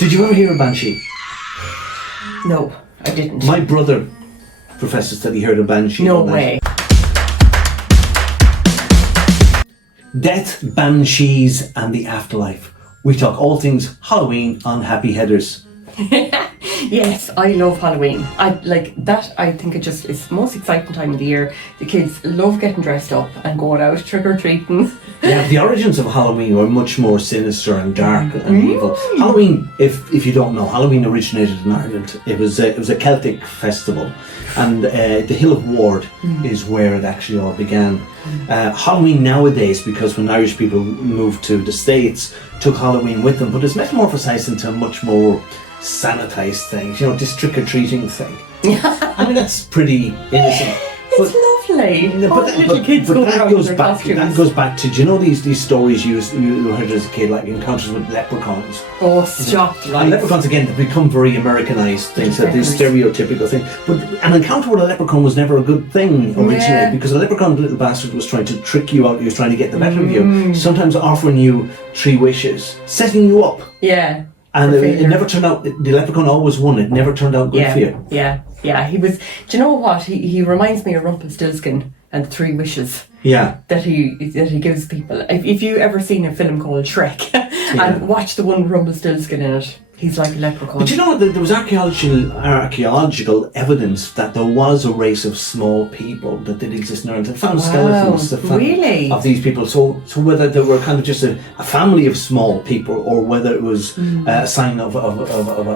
Did you ever hear of Banshee? No, I didn't. My brother professes that he heard of Banshee. No way. Death, Banshees and the Afterlife. We talk all things Halloween on Happy Headers. Yes, I love Halloween. I like that. I think it just is the most exciting time of the year. The kids love getting dressed up and going out trick-or-treating. Yeah, the origins of Halloween were much more sinister and dark and evil. Halloween, if you don't know, Halloween originated in Ireland. It was a Celtic festival, and the Hill of Ward is where it actually all began. Halloween nowadays, because when Irish people moved to the States, took Halloween with them, but it's metamorphosized into a much more sanitized thing. You know, this trick-or-treating thing. I mean, that's pretty innocent. It's lovely. That goes back to, do you know these stories you heard as a kid, like encounters with leprechauns? Oh, stop! Right. And leprechauns again, they become very Americanized things, that this stereotypical thing. But an encounter with a leprechaun was never a good thing originally, because a leprechaun, little bastard, was trying to trick you out. He was trying to get the better of you. Sometimes offering you 3 wishes, setting you up. Yeah. And it never turned out. The leprechaun always won. It never turned out good for you. Yeah. He was. Do you know what? He reminds me of Rumpelstiltskin and the 3 wishes. Yeah. That he gives people. If you ever seen a film called Shrek and watch the one with Rumpelstiltskin in it, he's like a leprechaun. But you know, there was archaeological evidence that there was a race of small people that did exist in Ireland. They found skeletons of these people. So whether they were kind of just a family of small people, or whether it was a sign of a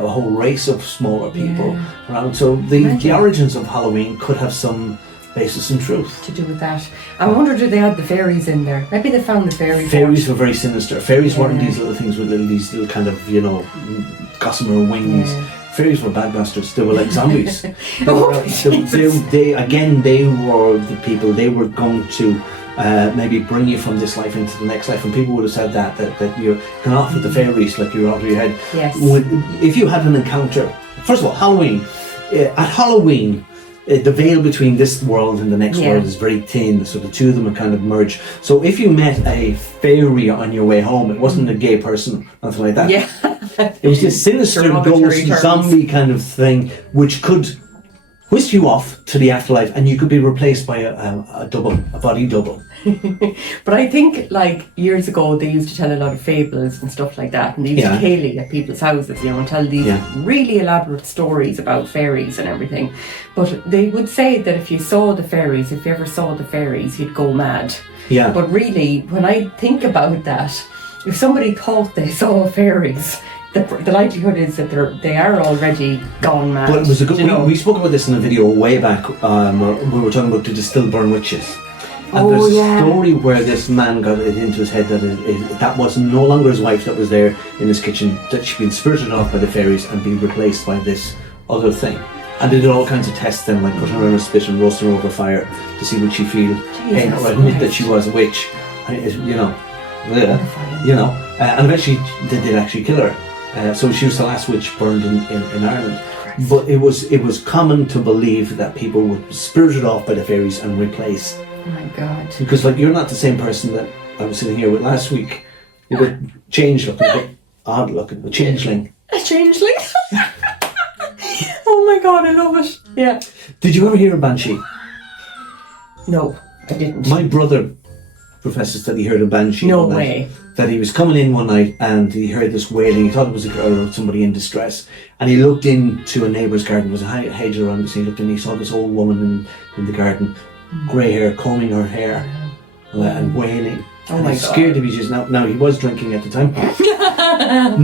whole race of smaller people around. So the origins of Halloween could have some basis in truth to do with that. I wonder, did they add the fairies in there? Maybe they found the fairies. Fairies were very sinister. Fairies weren't these little things with these little kind of, gossamer wings. Fairies were bad bastards. They were like zombies. They were the people. They were going to maybe bring you from this life into the next life, and people would have said that you're going off with the fairies, like you're out of your head. Yes. If you had an encounter, first of all, Halloween. At Halloween, the veil between this world and the next world is very thin, so the two of them are kind of merged. So if you met a fairy on your way home, it wasn't a gay person, nothing like that. Yeah. It was this sinister ghost zombie kind of thing, which could whisk you off to the afterlife, and you could be replaced by a body double. But I think, like, years ago, they used to tell a lot of fables and stuff like that, and they used to Kaylee at people's houses, and tell these really elaborate stories about fairies and everything. But they would say that if you ever saw the fairies, you'd go mad. Yeah. But really, when I think about that, if somebody thought they saw fairies, the likelihood is that they are already gone mad. Well, it was a good. We spoke about this in a video way back. We were talking about the distilled burn witches. And there's a story where this man got it into his head that that was no longer his wife that was there in his kitchen, that she'd been spirited off by the fairies and been replaced by this other thing. And they did all kinds of tests then, like putting her on a spit and roasting her over fire to see would she feel pain or admit that she was a witch. And eventually they did actually kill her. So she was the last witch burned in Ireland. Christ. But it was common to believe that people would be spirited off by the fairies and replaced. Oh my God. Because you're not the same person that I was sitting here with last week. You're a bit changed looking, a bit odd looking, a changeling. A changeling? Oh my God, I love it. Yeah. Did you ever hear of Banshee? No, I didn't. My brother professes that he heard a Banshee. No way. That he was coming in one night and he heard this wailing. He thought it was a girl or somebody in distress. And he looked into a neighbour's garden. There was a hedge around us. He looked and he saw this old woman in the garden, grey hair, combing her hair and wailing. Oh and my it God. scared the bejesus. Now he was drinking at the time.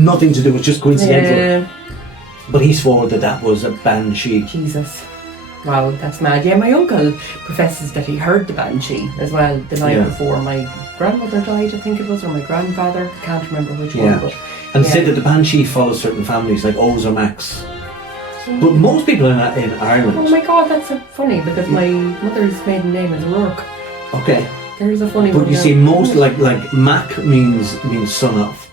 Nothing to do, it was just coincidental. Yeah. But he swore that was a Banshee. Jesus. Wow, that's mad. Yeah, my uncle professes that he heard the Banshee as well the night before my grandmother died, I think it was, or my grandfather. I can't remember which one. But, and said that the Banshee follows certain families, like O's or Macs. But most people in Ireland... Oh my God, that's so funny, because my mother's maiden name is O'Rourke. Okay. There's a funny one. But you see, most, like Mac means son of.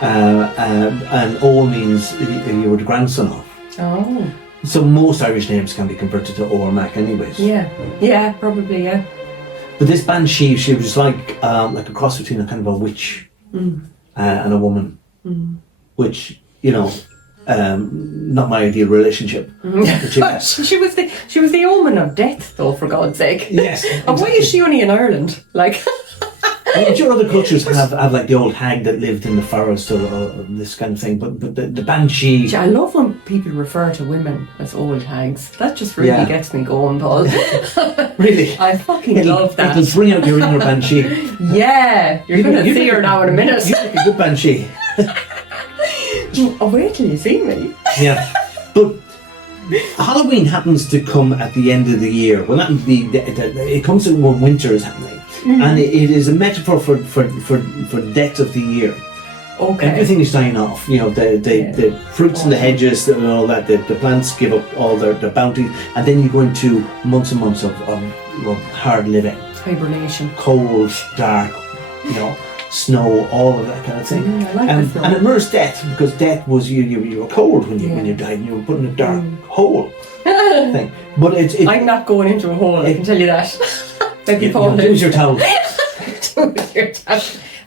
And O means you were the grandson of. Oh. So most Irish names can be converted to O or Mac anyways. Yeah, probably, yeah. But this Banshee, she was like a cross between a kind of a witch and a woman. Which not my ideal relationship. But she was the omen of death, though, for God's sake. Yes. And why is she only in Ireland? Like. I'm sure other cultures have like the old hag that lived in the forest or this kind of thing, but the banshee. I love when people refer to women as old hags. That just really gets me going, Paul. Really? I fucking love that. It'll bring out your inner banshee. Yeah, you're going to see her now in a minute. You're like a good banshee. Oh, wait till you see me. Yeah, but Halloween happens to come at the end of the year. Well, it comes when winter is happening. And it is a metaphor for death of the year. Okay. Everything is dying off. The fruits in the hedges and all that. The plants give up all their bounty, and then you go into months and months of hard living, hibernation, cold, dark, snow, all of that kind of thing. I like the and it mirrors death, because death was you were cold when you died, and you were put in a dark hole thing. But I'm not going into a hole. I can tell you that. Use your towel.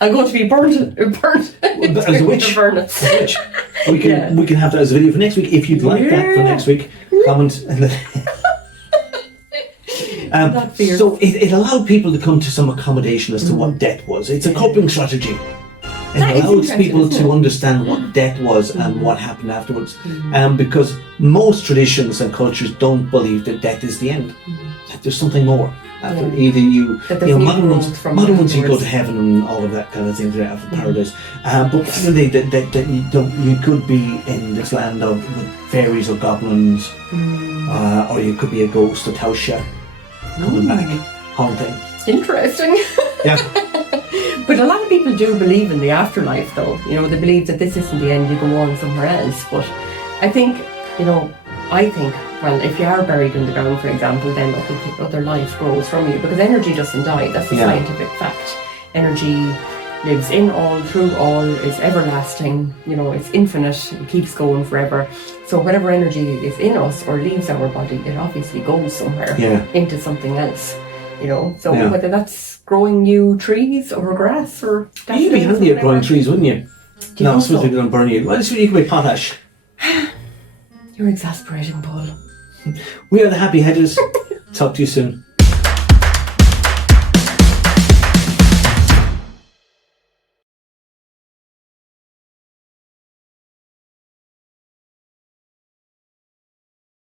I'm going to be burnt. As a witch. We can have that as a video for next week if you'd like that for next week. Comment. So it allowed people to come to some accommodation as to what death was. It's a coping strategy. It allows people to understand what death was and what happened afterwards. Because most traditions and cultures don't believe that death is the end. That there's something more. After either modern ones you go to heaven and all of that kind of thing after paradise. But finally, that you could be in this land with fairies or goblins, or you could be a ghost, a tausha, coming back, haunting. Interesting. Yeah. But a lot of people do believe in the afterlife, though. They believe that this isn't the end, you go on somewhere else. But I think, well, if you are buried in the ground, for example, then other life grows from you, because energy doesn't die. That's a scientific fact. Energy lives in all, through all, is everlasting. It's infinite. It keeps going forever. So whatever energy is in us or leaves our body, it obviously goes somewhere into something else. So whether that's growing new trees or grass or... You'd be handy at growing trees, wouldn't you? No, I suppose they don't burn you. Well, you could make potash. You're exasperating, Paul. We are the Happy Hedges. Talk to you soon.